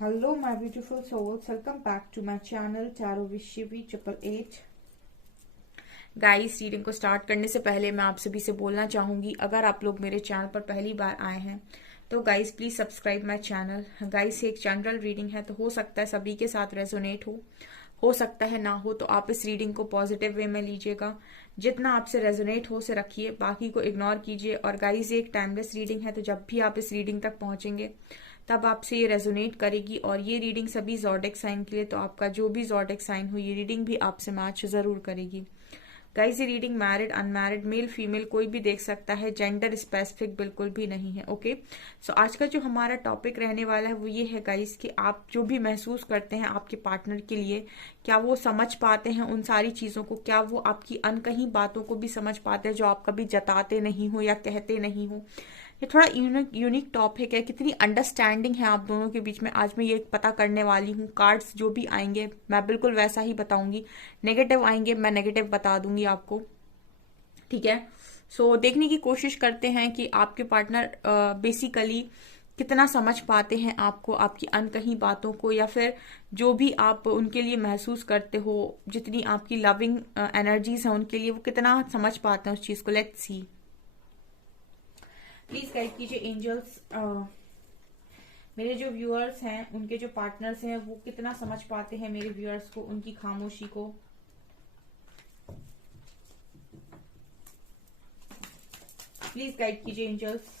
Hello, my beautiful souls. Welcome back to my channel Tarot with Shivi 888. Guys, reading को start करने से पहले मैं आप सभी से बोलना चाहूंगी, अगर आप लोग मेरे चैनल पर पहली बार आए हैं तो guys please subscribe my channel. Guys, एक जनरल रीडिंग है तो हो सकता है सभी के साथ रेजोनेट हो सकता है ना हो, तो आप इस रीडिंग को पॉजिटिव वे में लीजिएगा। जितना आपसे रेजोनेट हो से रखिए, बाकी को इग्नोर कीजिए। और गाइस, ये एक टाइमलेस रीडिंग है, तो जब भी आप इस रीडिंग तक पहुंचेंगे तब आपसे ये रेजोनेट करेगी। और ये रीडिंग सभी ज़ोडिक साइन के लिए, तो आपका जो भी ज़ोडिक साइन हो ये रीडिंग भी आपसे मैच जरूर करेगी। गाइस, ये reading married unmarried male female कोई भी देख सकता है, जेंडर स्पेसिफिक बिल्कुल भी नहीं है। ओके, सो आज का जो हमारा टॉपिक रहने वाला है वो ये है गाइस कि आप जो भी महसूस करते हैं आपके पार्टनर के लिए, क्या वो समझ पाते हैं उन सारी चीज़ों को, क्या वो आपकी अनकही बातों को भी समझ पाते हैं जो आप कभी जताते नहीं हो या कहते नहीं हो। ये थोड़ा यूनिक टॉपिक है, कितनी अंडरस्टैंडिंग है आप दोनों के बीच में, आज मैं ये पता करने वाली हूँ। कार्ड्स जो भी आएंगे मैं बिल्कुल वैसा ही बताऊंगी, नेगेटिव आएंगे मैं नेगेटिव बता दूंगी आपको, ठीक है। सो देखने की कोशिश करते हैं कि आपके पार्टनर बेसिकली कितना समझ पाते हैं आपको, आपकी अनकही बातों को, या फिर जो भी आप उनके लिए महसूस करते हो, जितनी आपकी लविंग एनर्जीज हैं उनके लिए, वो कितना समझ पाते हैं उस चीज को। लेट्स सी, प्लीज गाइड कीजिए एंजल्स। मेरे जो व्यूअर्स हैं उनके जो पार्टनर्स हैं वो कितना समझ पाते हैं मेरे व्यूअर्स को, उनकी खामोशी को। प्लीज गाइड कीजिए एंजल्स।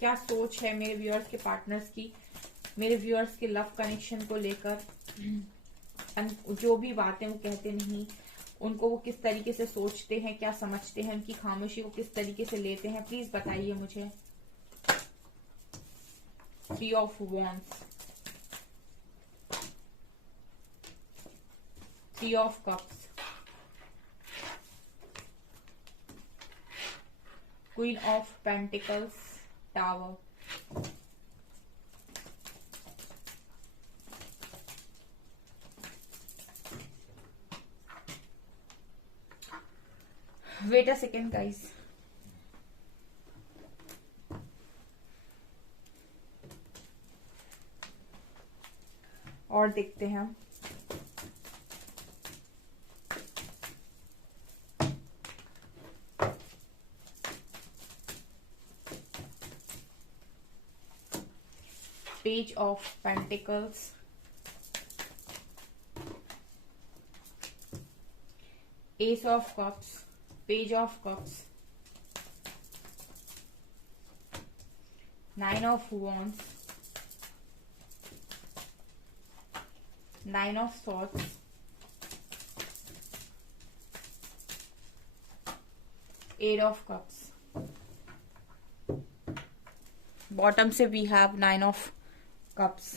क्या सोच है मेरे व्यूअर्स के पार्टनर्स की, मेरे व्यूअर्स के लव कनेक्शन को लेकर। जो भी बातें वो कहते नहीं, उनको वो किस तरीके से सोचते हैं, क्या समझते हैं, उनकी खामोशी को किस तरीके से लेते हैं, प्लीज बताइए मुझे। 3 of wands, 3 of cups, queen of pentacles, tower, wait a second guys. और देखते हैं हम। Page of pentacles, ace of cups, page of cups, 9 of wands, 9 of swords, eight of cups. Bottom से we have 9 of cups.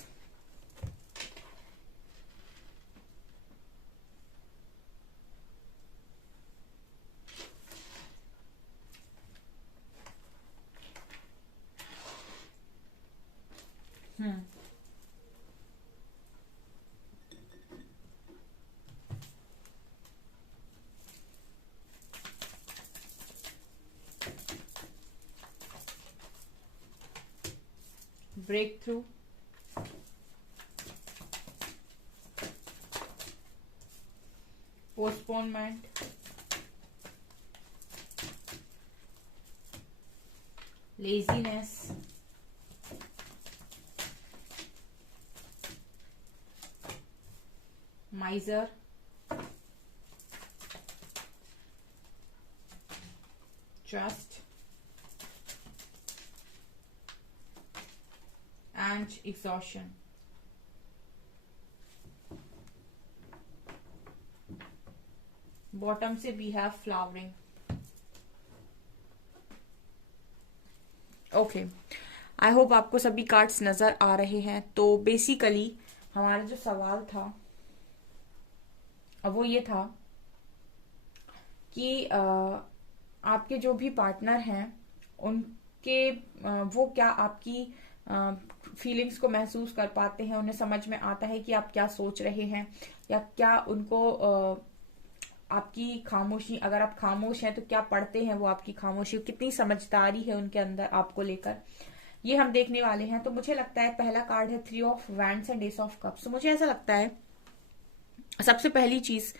breakthrough, postponement, laziness, miser, trust, and exhaustion. Bottom से we have flowering. Okay, I hope आपको सभी cards नजर आ रहे हैं। तो basically हमारा जो सवाल था वो ये था कि आपके जो भी पार्टनर हैं उनके वो क्या आपकी फीलिंग्स को महसूस कर पाते हैं, उन्हें समझ में आता है कि आप क्या सोच रहे हैं, या क्या उनको आपकी खामोशी, अगर आप खामोश हैं तो क्या पढ़ते हैं वो आपकी खामोशी, कितनी समझदारी है उनके अंदर आपको लेकर, ये हम देखने वाले हैं। तो मुझे लगता है पहला कार्ड है 3 of wands and S of cups. तो मुझे ऐसा लगता है सबसे पहली चीज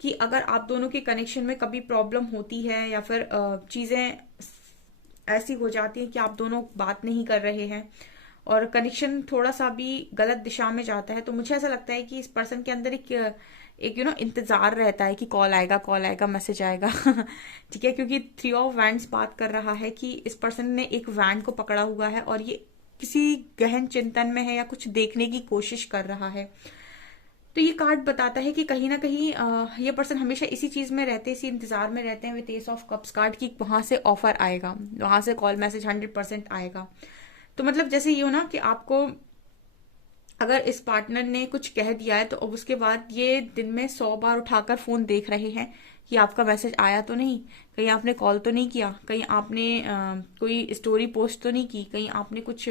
कि अगर आप दोनों के कनेक्शन में कभी प्रॉब्लम होती है या फिर चीजें ऐसी हो जाती है कि आप दोनों बात नहीं कर रहे हैं और कनेक्शन थोड़ा सा भी गलत दिशा में जाता है, तो मुझे ऐसा लगता है कि इस पर्सन के अंदर एक इंतजार रहता है कि कॉल आएगा, मैसेज आएगा ठीक है, क्योंकि 3 ऑफ वैंड्स बात कर रहा है कि इस पर्सन ने एक वैंड को पकड़ा हुआ है और ये किसी गहन चिंतन में है या कुछ देखने की कोशिश कर रहा है। तो ये कार्ड बताता है कि कहीं ना कहीं ये पर्सन हमेशा इसी चीज में रहते हैं, इसी इंतजार में रहते हैं with S of cups card की वहां से ऑफर आएगा, वहां से कॉल मैसेज 100% आएगा। तो मतलब जैसे ये हो ना कि आपको अगर इस पार्टनर ने कुछ कह दिया है तो अब उसके बाद ये दिन में 100 बार उठाकर फोन देख रहे हैं कि आपका मैसेज आया तो नहीं, कहीं आपने कॉल तो नहीं किया, कहीं आपने कोई स्टोरी पोस्ट तो नहीं की, कहीं आपने कुछ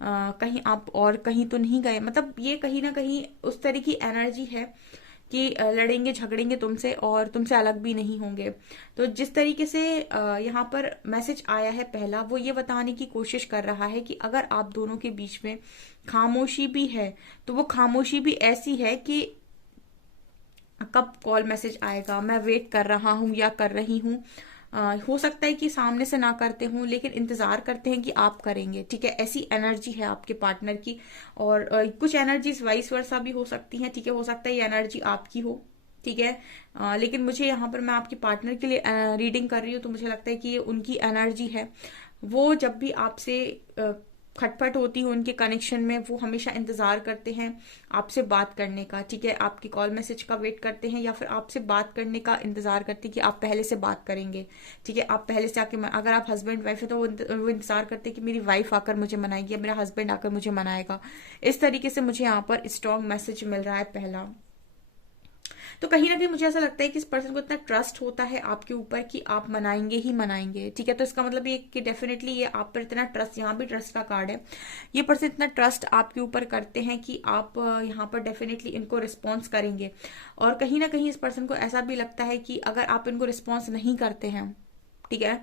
कहीं आप और कहीं तो नहीं गए। मतलब ये कहीं ना कहीं उस तरह की एनर्जी है कि लड़ेंगे झगड़ेंगे तुमसे और तुमसे अलग भी नहीं होंगे। तो जिस तरीके से यहाँ पर मैसेज आया है पहला, वो ये बताने की कोशिश कर रहा है कि अगर आप दोनों के बीच में खामोशी भी है तो वो खामोशी भी ऐसी है कि कब कॉल मैसेज आएगा, मैं वेट कर रहा हूं या कर रही हूं। हो सकता है कि सामने से ना करते हूं लेकिन इंतजार करते हैं कि आप करेंगे, ठीक है, ऐसी एनर्जी है आपके पार्टनर की। और कुछ एनर्जीज वाइस वर्सा भी हो सकती हैं, ठीक है, हो सकता है ये एनर्जी आपकी हो, ठीक है। लेकिन मुझे यहाँ पर मैं आपके पार्टनर के लिए रीडिंग कर रही हूँ तो मुझे लगता है कि ये उनकी एनर्जी है। वो जब भी आपसे खटपट होती है उनके कनेक्शन में, वो हमेशा इंतजार करते हैं आपसे बात करने का, ठीक है, आपकी कॉल मैसेज का वेट करते हैं या फिर आपसे बात करने का इंतजार करते हैं कि आप पहले से बात करेंगे, ठीक है, आप पहले से आके, अगर आप हस्बैंड वाइफ है तो वो इंतजार करते हैं कि मेरी वाइफ आकर मुझे मनाएगी या मेरा हस्बैंड आकर मुझे मनाएगा। इस तरीके से मुझे यहाँ पर स्ट्रॉन्ग मैसेज मिल रहा है पहला। तो कहीं ना कहीं मुझे ऐसा लगता है कि इस पर्सन को इतना ट्रस्ट होता है आपके ऊपर कि आप मनाएंगे ही मनाएंगे, ठीक है। तो इसका मतलब ये कि डेफिनेटली ये आप पर इतना ट्रस्ट, यहाँ भी ट्रस्ट का कार्ड है, ये पर्सन इतना ट्रस्ट आपके ऊपर करते हैं कि आप यहाँ पर डेफिनेटली इनको रिस्पॉन्स करेंगे। और कहीं ना कहीं इस पर्सन को ऐसा भी लगता है कि अगर आप इनको रिस्पॉन्स नहीं करते हैं, ठीक है,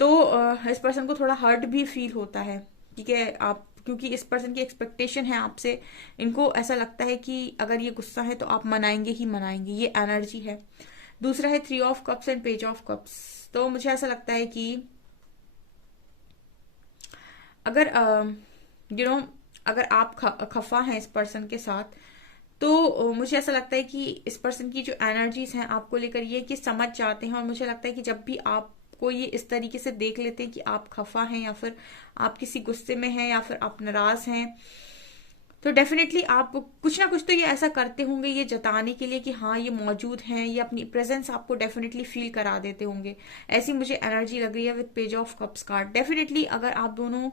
तो इस पर्सन को थोड़ा हर्ट भी फील होता है, ठीक है, आप, क्योंकि इस पर्सन की एक्सपेक्टेशन है आपसे, इनको ऐसा लगता है कि अगर ये गुस्सा है तो आप मनाएंगे ही मनाएंगे, ये एनर्जी है। दूसरा है 3 of cups and page of cups. तो मुझे ऐसा लगता है कि अगर अगर आप खफा हैं इस पर्सन के साथ, तो मुझे ऐसा लगता है कि इस पर्सन की जो एनर्जीज हैं आपको लेकर ये कि समझ जाते हैं। और मुझे लगता है कि जब भी आपको ये इस तरीके से देख लेते हैं कि आप खफा हैं या फिर आप किसी गुस्से में हैं या फिर आप नाराज हैं, तो डेफिनेटली आप कुछ ना कुछ तो ये ऐसा करते होंगे ये जताने के लिए कि हाँ ये मौजूद हैं, ये अपनी प्रेजेंस आपको डेफिनेटली फील करा देते होंगे। ऐसी मुझे एनर्जी लग रही है with page of cups card. Definitely अगर आप दोनों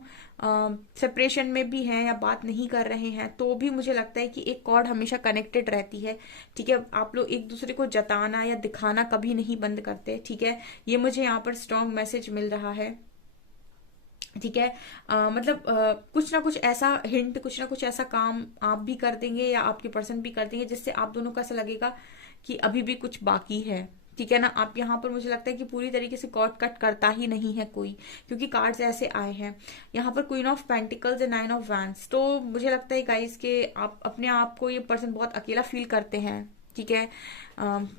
सेपरेशन में भी हैं या बात नहीं कर रहे हैं तो भी मुझे लगता है कि एक कॉर्ड हमेशा कनेक्टेड रहती है, ठीक है, आप लोग एक दूसरे को जताना या दिखाना कभी नहीं बंद करते, ठीक है। ये मुझे यहाँ पर स्ट्रॉन्ग मैसेज मिल रहा है, ठीक है। मतलब कुछ ना कुछ ऐसा हिंट, कुछ ना कुछ ऐसा काम आप भी कर देंगे या आपके पर्सन भी कर देंगे जिससे आप दोनों को ऐसा लगेगा कि अभी भी कुछ बाकी है, ठीक है ना। आप यहाँ पर मुझे लगता है कि पूरी तरीके से कॉर्ड कट करता ही नहीं है कोई, क्योंकि कार्ड्स ऐसे आए हैं यहाँ पर, queen of pentacles and 9 of wands. तो मुझे लगता है गाइस के आप अपने आप को, ये पर्सन बहुत अकेला फील करते हैं, ठीक है।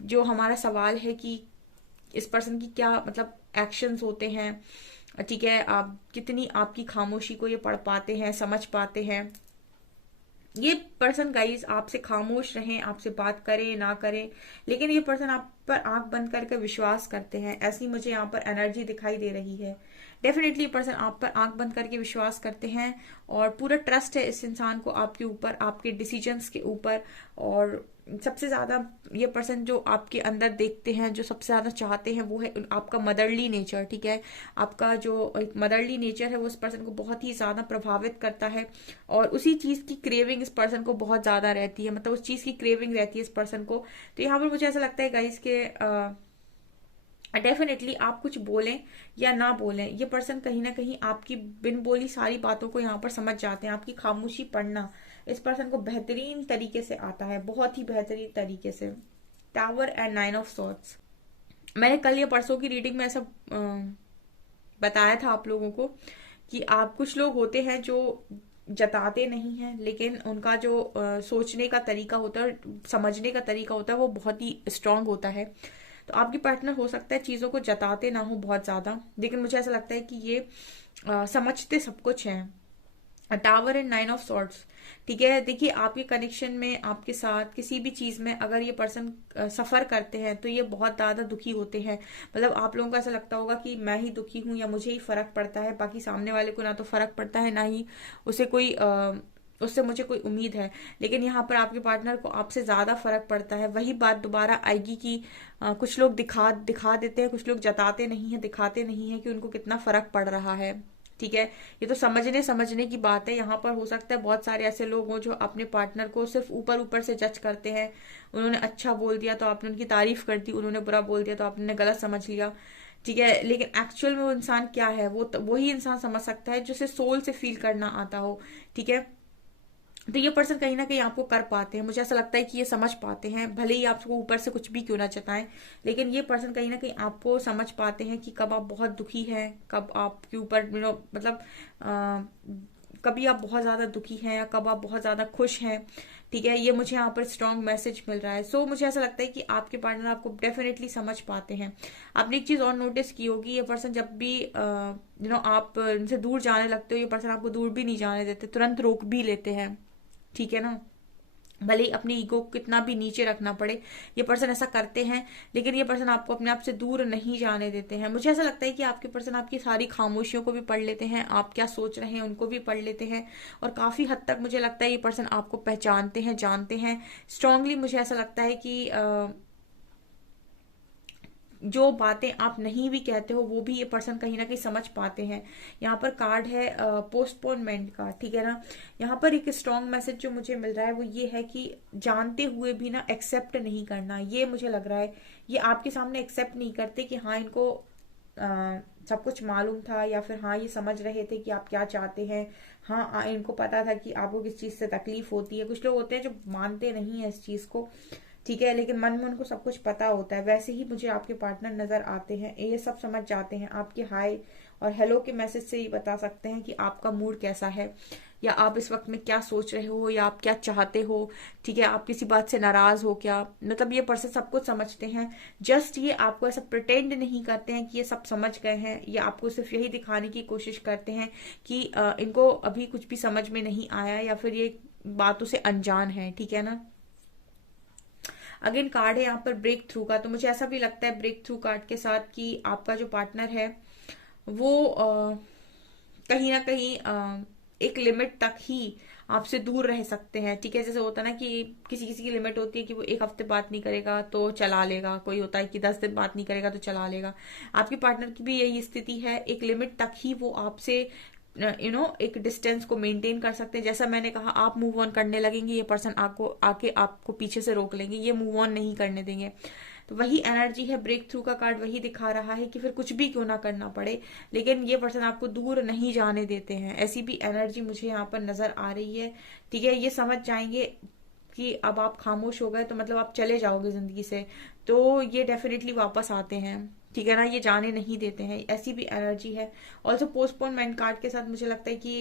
जो हमारा सवाल है कि इस पर्सन की क्या मतलब एक्शंस होते हैं, ठीक है, आप कितनी आपकी खामोशी को ये पढ़ पाते हैं, समझ पाते हैं। ये पर्सन गाइस आपसे खामोश रहें, आपसे बात करें ना करें, लेकिन ये पर्सन आप पर आंख बंद करके विश्वास करते हैं, ऐसी मुझे यहाँ पर एनर्जी दिखाई दे रही है। डेफिनेटली पर्सन आप पर आंख बंद करके विश्वास करते हैं और पूरा ट्रस्ट है इस इंसान को आपके ऊपर, आपके डिसीजंस के ऊपर। और सबसे ज्यादा ये पर्सन जो आपके अंदर देखते हैं, जो सबसे ज्यादा चाहते हैं, वो है आपका मदरली नेचर, ठीक है। आपका जो एक मदरली नेचर है वो इस पर्सन को बहुत ही ज्यादा प्रभावित करता है और उसी चीज की क्रेविंग इस पर्सन को बहुत ज्यादा रहती है, मतलब उस चीज की क्रेविंग रहती है इस पर्सन को। तो यहाँ पर मुझे ऐसा लगता है गाइस के डेफिनेटली आप कुछ बोलें या ना बोलें, ये पर्सन कहीं ना कहीं आपकी बिन बोली सारी बातों को यहाँ पर समझ जाते हैं। आपकी खामोशी पढ़ना इस पर्सन को बेहतरीन तरीके से आता है, बहुत ही बेहतरीन तरीके से। Tower and 9 of swords. मैंने कल या परसों की रीडिंग में ऐसा बताया था आप लोगों को कि आप कुछ लोग होते हैं जो जताते नहीं हैं, लेकिन उनका जो सोचने का तरीका होता है, समझने का तरीका होता है, वो बहुत ही स्ट्रांग होता है। तो आपकी पार्टनर हो सकता है चीजों को जताते ना हो बहुत ज्यादा, लेकिन मुझे ऐसा लगता है कि ये समझते सब कुछ हैं। Tower and 9 of swords. ठीक है, देखिए आपके कनेक्शन में, आपके साथ किसी भी चीज में अगर ये पर्सन सफर करते हैं तो ये बहुत ज्यादा दुखी होते हैं। मतलब आप लोगों को ऐसा लगता होगा कि मैं ही दुखी हूं या मुझे ही फर्क पड़ता है, बाकी सामने वाले को ना तो फर्क पड़ता है ना ही उसे कोई उससे मुझे कोई उम्मीद है। लेकिन यहाँ पर आपके पार्टनर को आपसे ज्यादा फर्क पड़ता है। वही बात दोबारा आएगी कि कुछ लोग दिखा दिखा देते हैं, कुछ लोग जताते नहीं है, दिखाते नहीं है कि उनको कितना फर्क पड़ रहा है। ठीक है, ये तो समझने समझने की बात है। यहाँ पर हो सकता है बहुत सारे ऐसे लोग हों जो अपने पार्टनर को सिर्फ ऊपर ऊपर से जज करते हैं। उन्होंने अच्छा बोल दिया तो आपने उनकी तारीफ कर दी, उन्होंने बुरा बोल दिया तो आपने गलत समझ लिया। ठीक है, लेकिन एक्चुअल में वो इंसान क्या है, वो वही इंसान समझ सकता है जो उसे सोल से फील करना आता हो। ठीक है, तो ये पर्सन कहीं ना कहीं आपको कर पाते हैं। मुझे ऐसा लगता है कि ये समझ पाते हैं, भले ही आपको ऊपर से कुछ भी क्यों ना चताएं, लेकिन ये पर्सन कहीं ना कहीं आपको समझ पाते हैं कि कब आप बहुत दुखी हैं, कब आपके ऊपर मतलब कभी आप बहुत ज्यादा दुखी हैं या कब आप बहुत ज्यादा खुश हैं। ठीक है, ये मुझे यहाँ पर स्ट्रॉन्ग मैसेज मिल रहा है। सो मुझे ऐसा लगता है कि आपके पार्टनर आपको डेफिनेटली समझ पाते हैं। आपने एक चीज और नोटिस की होगी, ये पर्सन जब भी आप इनसे दूर जाने लगते हो, ये पर्सन आपको दूर भी नहीं जाने देते, तुरंत रोक भी लेते हैं। ठीक है ना, भले ही अपनी ईगो को कितना भी नीचे रखना पड़े, ये पर्सन ऐसा करते हैं। लेकिन ये पर्सन आपको अपने आप से दूर नहीं जाने देते हैं। मुझे ऐसा लगता है कि आपके पर्सन आपकी सारी खामोशियों को भी पढ़ लेते हैं, आप क्या सोच रहे हैं उनको भी पढ़ लेते हैं, और काफी हद तक मुझे लगता है ये पर्सन आपको पहचानते हैं, जानते हैं स्ट्रांगली। मुझे ऐसा लगता है कि जो बातें आप नहीं भी कहते हो वो भी ये पर्सन कहीं ना कहीं समझ पाते हैं। यहाँ पर कार्ड है पोस्टपोनमेंट का। ठीक है ना, यहाँ पर एक स्ट्रॉन्ग मैसेज जो मुझे मिल रहा है वो ये है कि जानते हुए भी ना एक्सेप्ट नहीं करना। ये मुझे लग रहा है ये आपके सामने एक्सेप्ट नहीं करते कि हाँ इनको सब कुछ मालूम था, या फिर हाँ ये समझ रहे थे कि आप क्या चाहते हैं, हाँ इनको पता था कि आपको किस चीज से तकलीफ होती है। कुछ लोग होते हैं जो मानते नहीं है इस चीज को। ठीक है, लेकिन मन में उनको सब कुछ पता होता है। वैसे ही मुझे आपके पार्टनर नजर आते हैं, ये सब समझ जाते हैं। आपके हाय और हेलो के मैसेज से ही बता सकते हैं कि आपका मूड कैसा है, या आप इस वक्त में क्या सोच रहे हो, या आप क्या चाहते हो। ठीक है, आप किसी बात से नाराज हो क्या, मतलब ये पर्सन सब कुछ समझते हैं। जस्ट ये आपको ऐसा प्रिटेंड नहीं करते हैं कि ये सब समझ गए हैं, ये आपको सिर्फ यही दिखाने की कोशिश करते हैं कि इनको अभी कुछ भी समझ में नहीं आया, या फिर ये बातों से अनजान है। ठीक है ना, अगेन कार्ड है यहाँ पर ब्रेक थ्रू का। तो मुझे ऐसा भी लगता है ब्रेक थ्रू कार्ड के साथ कि आपका जो पार्टनर है वो कहीं ना कहीं एक लिमिट तक ही आपसे दूर रह सकते हैं। ठीक है, जैसे होता है ना कि किसी किसी की लिमिट होती है कि वो एक हफ्ते बात नहीं करेगा तो चला लेगा, कोई होता है कि 10 दिन बात नहीं करेगा तो चला लेगा। आपके पार्टनर की भी यही स्थिति है, एक लिमिट तक ही वो आपसे एक डिस्टेंस को मेंटेन कर सकते हैं। जैसा मैंने कहा, आप मूव ऑन करने लगेंगे, ये पर्सन आपको आके आपको पीछे से रोक लेंगे, ये मूव ऑन नहीं करने देंगे। तो वही एनर्जी है, ब्रेक थ्रू का कार्ड वही दिखा रहा है कि फिर कुछ भी क्यों ना करना पड़े, लेकिन ये पर्सन आपको दूर नहीं जाने देते हैं। ऐसी भी एनर्जी मुझे यहाँ पर नजर आ रही है। ठीक है, ये समझ जाएंगे कि अब आप खामोश हो गए तो मतलब आप चले जाओगे जिंदगी से, तो ये डेफिनेटली वापस आते हैं। ठीक है ना, ये जाने नहीं देते हैं, ऐसी भी एनर्जी है। ऑल्सो पोस्टपोनमेंट कार्ड के साथ मुझे लगता है कि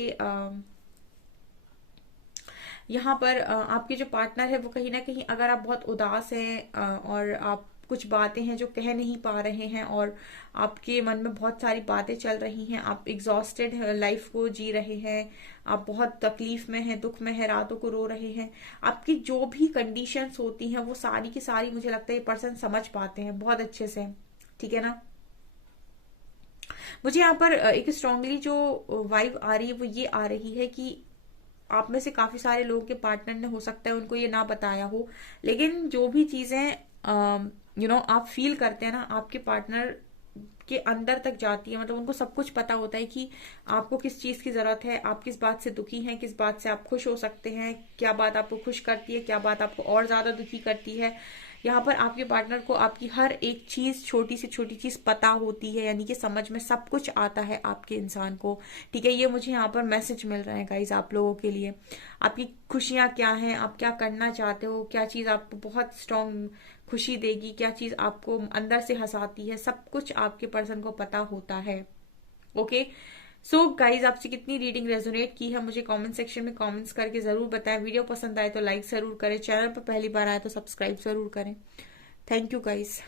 यहाँ पर आपके जो पार्टनर है वो कहीं ना कहीं, अगर आप बहुत उदास हैं और आप कुछ बातें हैं जो कह नहीं पा रहे हैं, और आपके मन में बहुत सारी बातें चल रही हैं, आप एग्जॉस्टेड लाइफ को जी रहे हैं, आप बहुत तकलीफ में हैं, दुख में हैं, रातों को रो रहे हैं, आपकी जो भी कंडीशंस होती हैं वो सारी की सारी मुझे लगता है ये पर्सन समझ पाते हैं बहुत अच्छे से। ठीक है ना, मुझे यहाँ पर एक स्ट्रांगली जो वाइब आ रही है वो ये आ रही है कि आप में से काफी सारे लोगों के पार्टनर ने हो सकता है उनको ये ना बताया हो, लेकिन जो भी चीजें आप फील करते हैं ना, आपके पार्टनर के अंदर तक जाती है। मतलब उनको सब कुछ पता होता है कि आपको किस चीज की जरूरत है, आप किस बात से दुखी हैं, किस बात से आप खुश हो सकते हैं, क्या बात आपको खुश करती है, क्या बात आपको और ज्यादा दुखी करती है। यहाँ पर आपके पार्टनर को आपकी हर एक चीज, छोटी से छोटी चीज पता होती है, यानी कि समझ में सब कुछ आता है आपके इंसान को। ठीक है, ये मुझे यहाँ पर मैसेज मिल रहा है गाइज आप लोगों के लिए। आपकी खुशियां क्या हैं, आप क्या करना चाहते हो, क्या चीज आपको बहुत स्ट्रांग खुशी देगी, क्या चीज आपको अंदर से हंसाती है, सब कुछ आपके पर्सन को पता होता है। ओके, सो गाइज आपसे कितनी रीडिंग रेजोनेट की है मुझे कमेंट सेक्शन में कमेंट्स करके जरूर बताएं। वीडियो पसंद आए तो लाइक जरूर करें, चैनल पर पहली बार आए तो सब्सक्राइब जरूर करें। Thank you guys.